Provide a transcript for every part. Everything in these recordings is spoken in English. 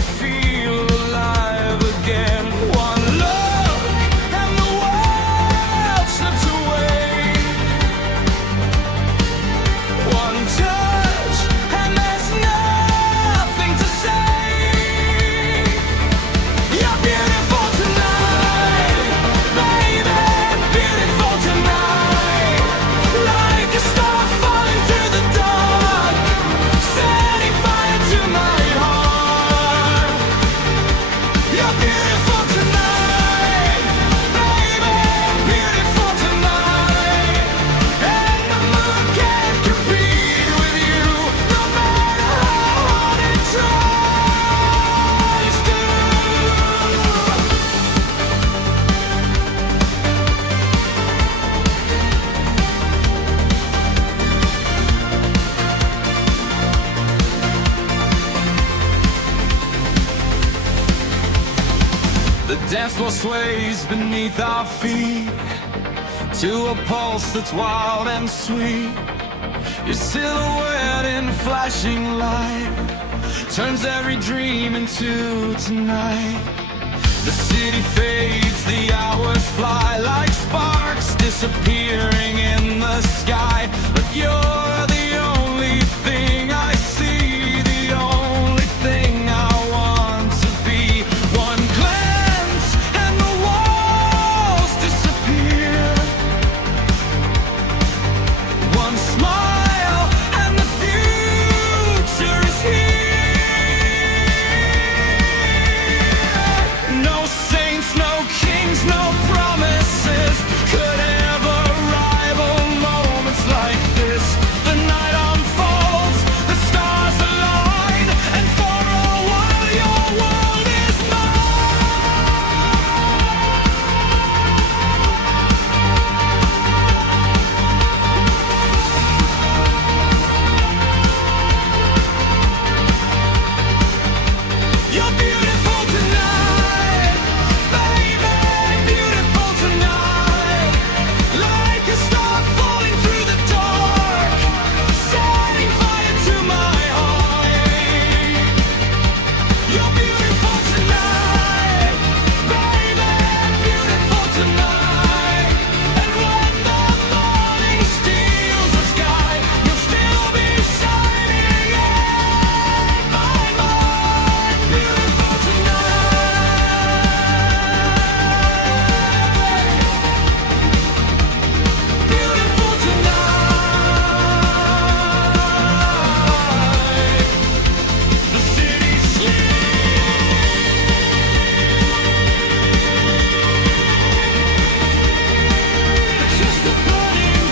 feel alive again. One look and the world slips away. One touch and there's nothing to say. You're beautiful tonight, baby, beautiful tonight. Like a star falling through the dark, setting fire to my heart. You're beautiful tonight, baby, beautiful tonight. And the moon can't compete with you, no matter how hard it tries to. The dance floor sways beneath our feet to a pulse that's wild and sweet. Your silhouette in flashing light turns every dream into tonight. The city fades, the hours fly like sparks disappearing in the sky. But you're the only thing I see, the only thing I want to be. One glance and the walls disappear. One smile and the future is here. No saints, no kings, no promises could ever rival moments like this. The night unfolds, the stars align, and for a while your world is You're beautiful tonight, baby, beautiful tonight. Like a star falling through the dark, setting fire to my heart. You're beautiful tonight, baby, beautiful tonight. And when the morning steals the sky, you'll still be shining in my mind. Beautiful tonight, beautiful tonight. The city sleeps, just a burning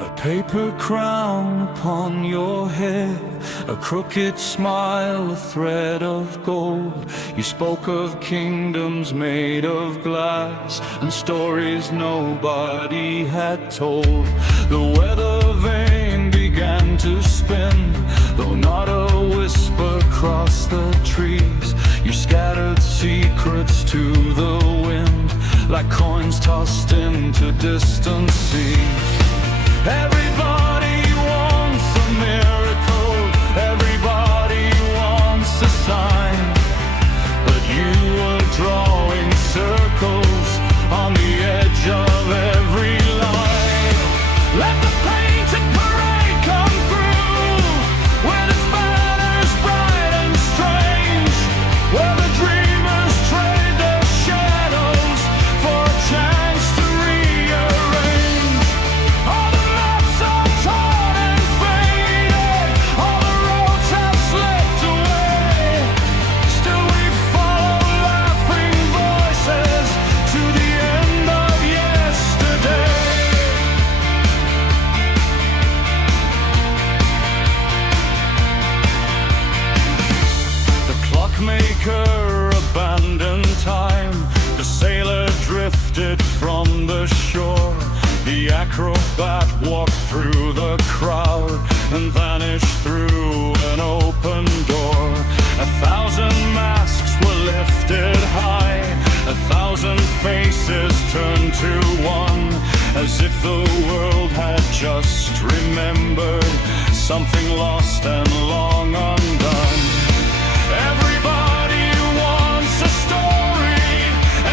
A paper crown upon your head, a crooked smile, a thread of gold. You spoke of kingdoms made of glass and stories nobody had told. The weather vane began to spin, though not a whisper crossed the trees. You scattered secrets to the wind, like coins tossed into distant seas. Everybody wants a miracle, everybody wants a sign, but you were drawing circles on the edge of every line. Let the painted parade come through, where the spanners bright and strange, where the dreamers trade their shadows for a chance to rearrange. All the maps are acrobat walked through the crowd and vanished through an open door. 1,000 masks were lifted high, 1,000 faces turned to one, as if the world had just remembered something lost and long undone. Everybody wants a story,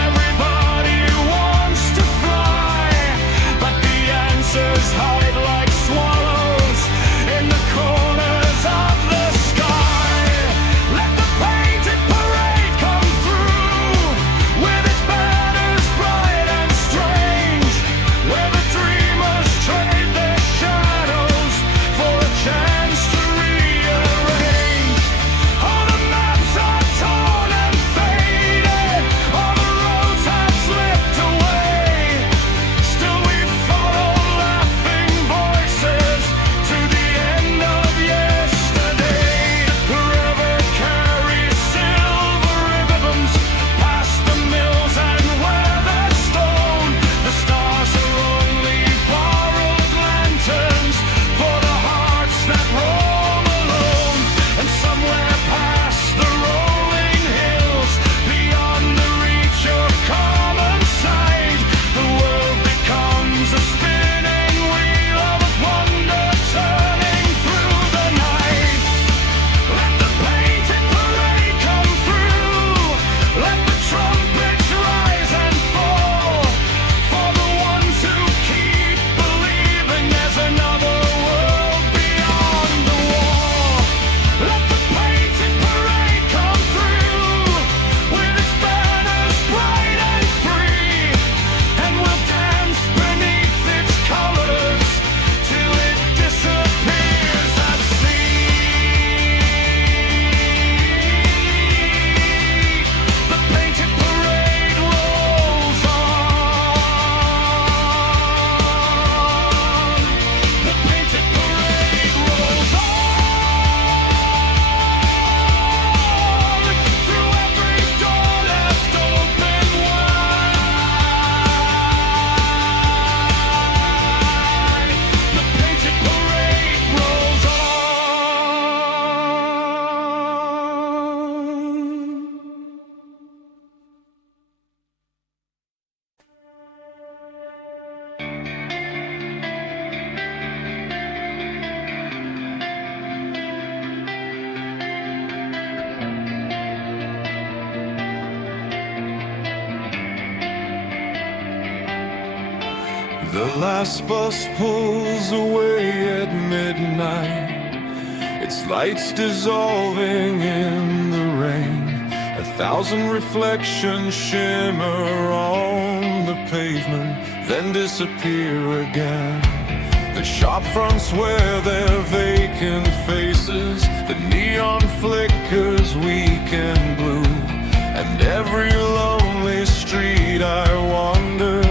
everybody wants to fly, but the answers hide like swallows in the corners of the sky. Let the painted parade come through, with its banners bright and strange, where the dreamers trade their shadows for a chance to rearrange. All the maps are torn and faded, all the roads have slipped away. Still we follow laughing voices to the end of yesterday. Forever carry silver ribbons past the mills and weathered stone. The stars are only borrowed lanterns for the hearts that roam alone. And somewhere past the rolling hills, beyond the reach of common sight, the world becomes a spinning wheel of wonder turning through the night. Let the painted parade come through, let the trumpets rise and fall, for the ones who keep believing there's another world beyond the wall. Let the painted parade come through, with its banners bright and free, and we'll dance beneath its colors till it disappears at sea. The painted parade rolls on. The painted parade rolls on, through every door left open wide. The painted parade rolls on. The last bus pulls away at midnight, its lights dissolving in the rain. 1,000 reflections shimmer on the pavement, then disappear again. The shop fronts wear their vacant faces, the neon flickers weak and blue, and every lonely street I wander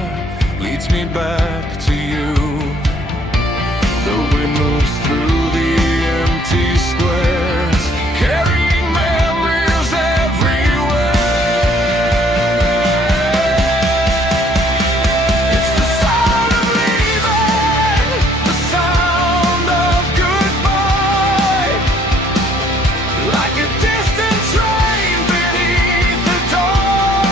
leads me back to you. The wind moves through the empty squares, carrying memories everywhere. It's the sound of leaving, the sound of goodbye, like a distant train beneath the dawn.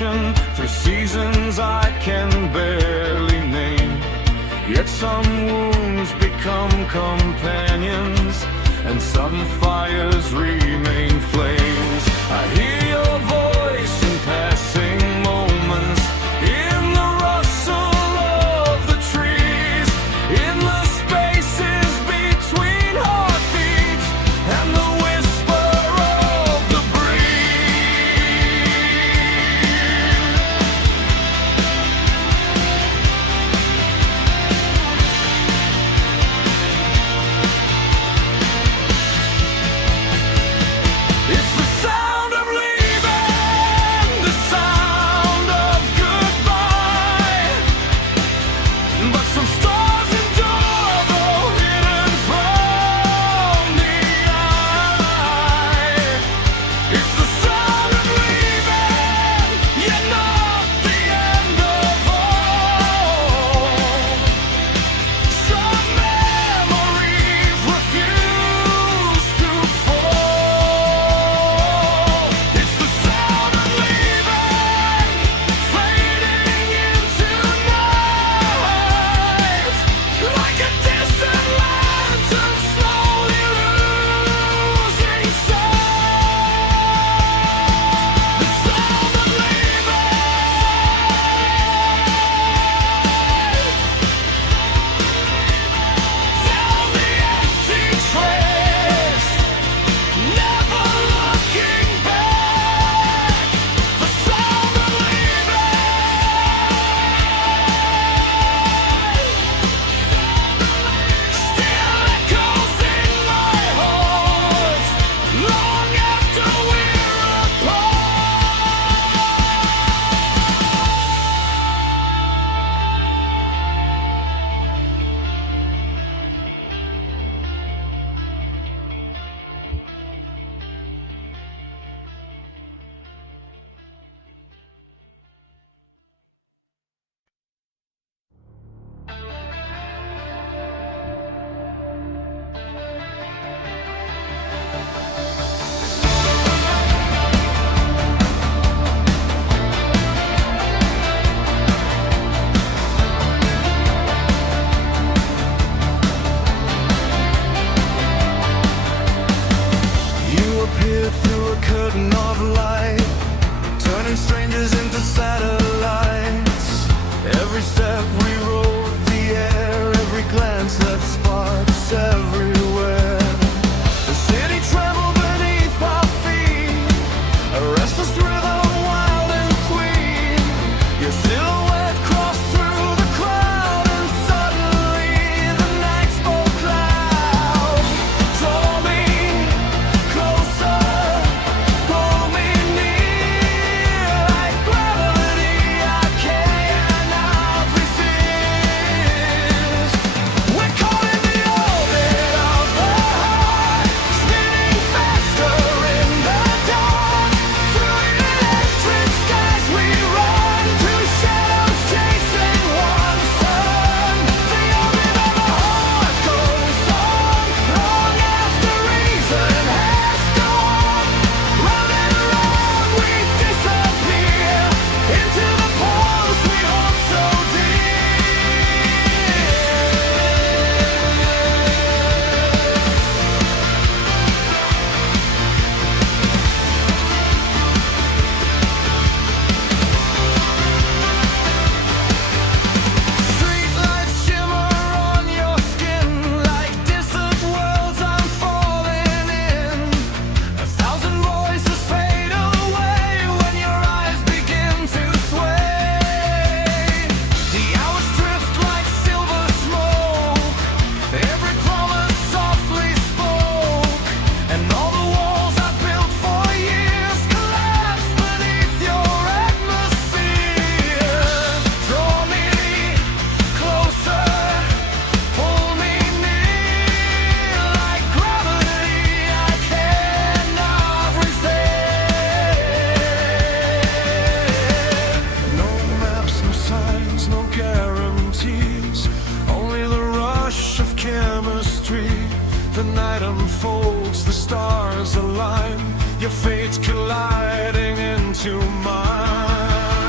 ocean, through seasons I can barely name. Yet some wounds become companions, and some fires remain flames. I hear your voice in passing moments, in the rustle of the trees, in the spaces between heartbeats, and the whisper of the It's the sound of leaving, the sound of goodbye. But some stars endure, though hidden from the eye. It's the sound of leaving, yet not the end of all. Some memories refuse to fall. It's the sound of leaving, fading into night, like a distant lantern slowly losing sight. The sound of leaving. Down the empty trace, never looking back. The sound of leaving still echoes in my heart, long after we're You appeared through a curtain of light, turning strangers into satellites. Every step we wrote the air, every glance left sparks everywhere. The city trembled beneath our feet, a restless rhythm, wild and sweet. Your silhouette crossed through the crowd, and suddenly the night spoke loud. Draw me closer, pull me near, like gravity I cannot resist. We're caught in the orbit of the heart, spinning faster in the dark. Through electric skies we run, two shadows chasing one sun. The orbit of the heart goes on, long after reason has gone. Round and round we disappear, into the pause we hold so Streetlights shimmer on your skin, like distant worlds I'm falling in. 1,000 voices fade away when your eyes begin to sway. The hours drift like silver smoke, every promise softly spoke, and all the walls I built for years collapse beneath your atmosphere. Draw me closer, pull me near, like gravity I cannot resist. No maps, no signs, no guarantees, only the rush of chemistry. The night unfolds, the stars align, your fate colliding into mine.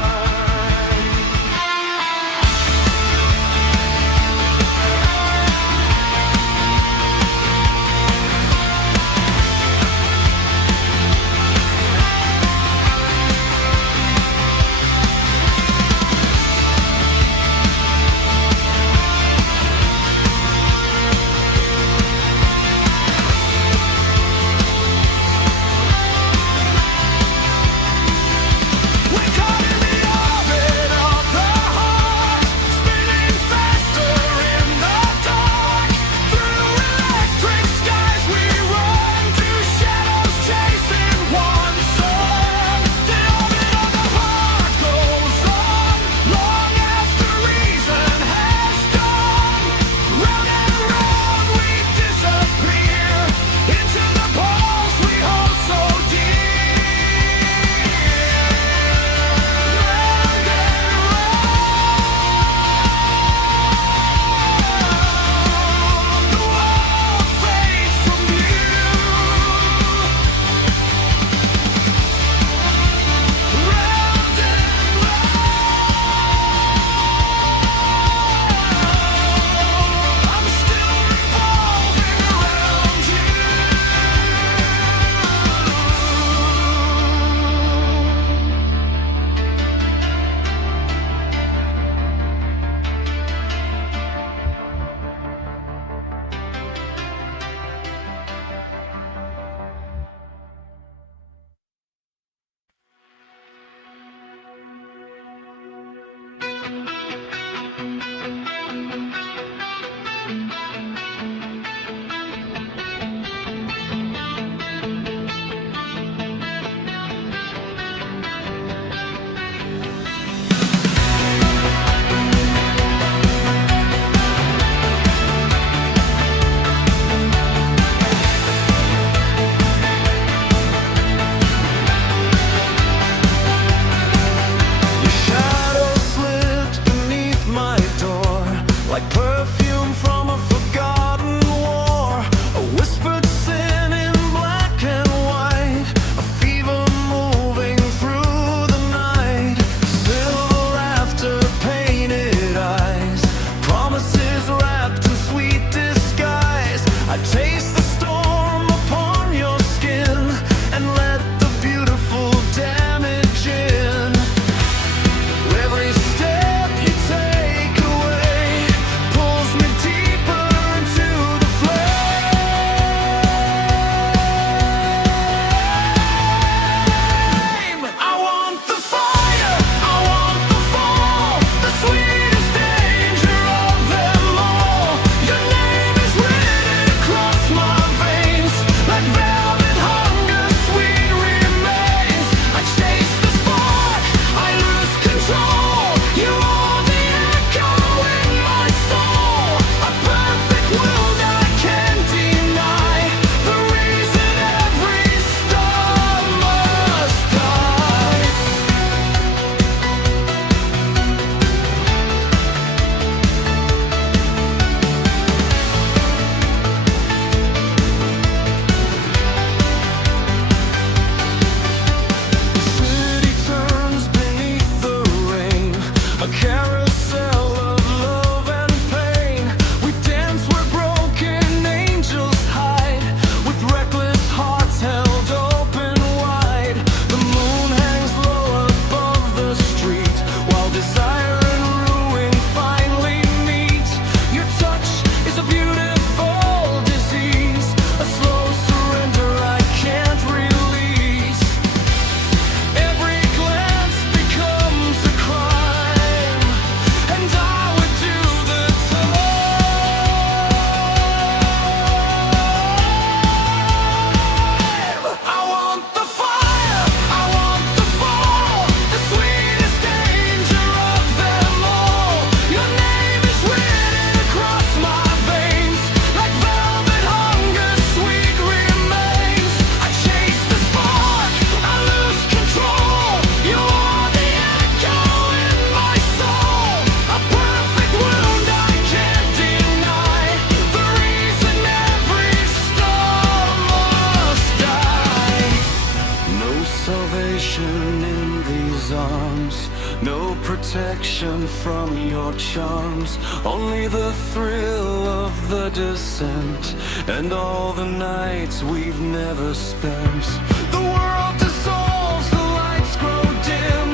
from your charms, only the thrill of the descent, and all the nights we've never spent. The world dissolves, the lights grow dim,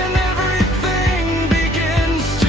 and everything begins to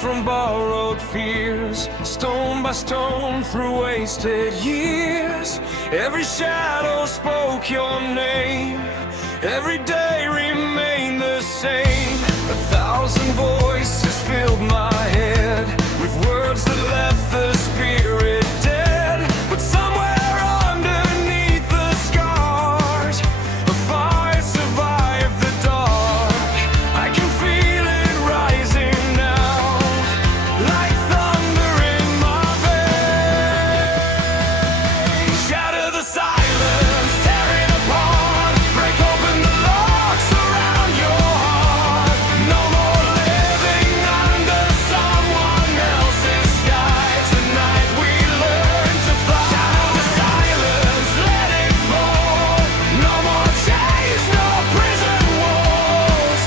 from borrowed fears, stone by stone through wasted years. Every shadow spoke your name, every day remained the same. 1,000 voices filled my head with words that left the spirit dead. But somewhere underneath the scars, a fire survived the dark. I can feel it rising now, like thunder in my veins. Shatter the silence, tear it apart, break open the locks around your heart. No more living under someone else's sky. Tonight we learn to fly. Shatter the silence, let it fall. No more chains, no prison walls.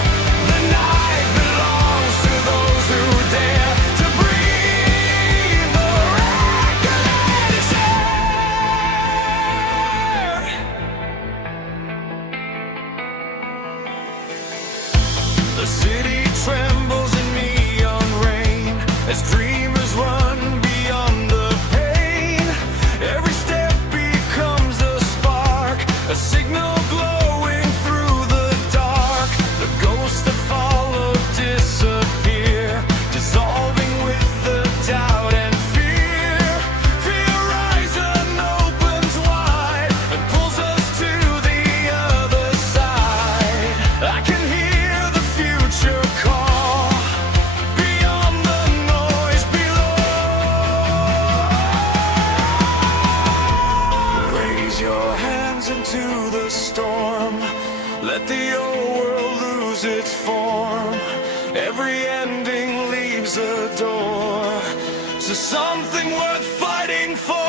The night belongs to those who dare to breathe the reckless air. The city trembles in neon rain as dreamers run beyond the pain. Every step becomes a spark, a signal glowing through the dark. The ghosts that follow disappear, dissolving with the doubt and fear. Fear horizon opens wide and pulls us to the other side. I can hear the future call beyond the noise below. Raise your hands into the storm, let the old world lose its form. Every ending leaves a door to something worth fighting for.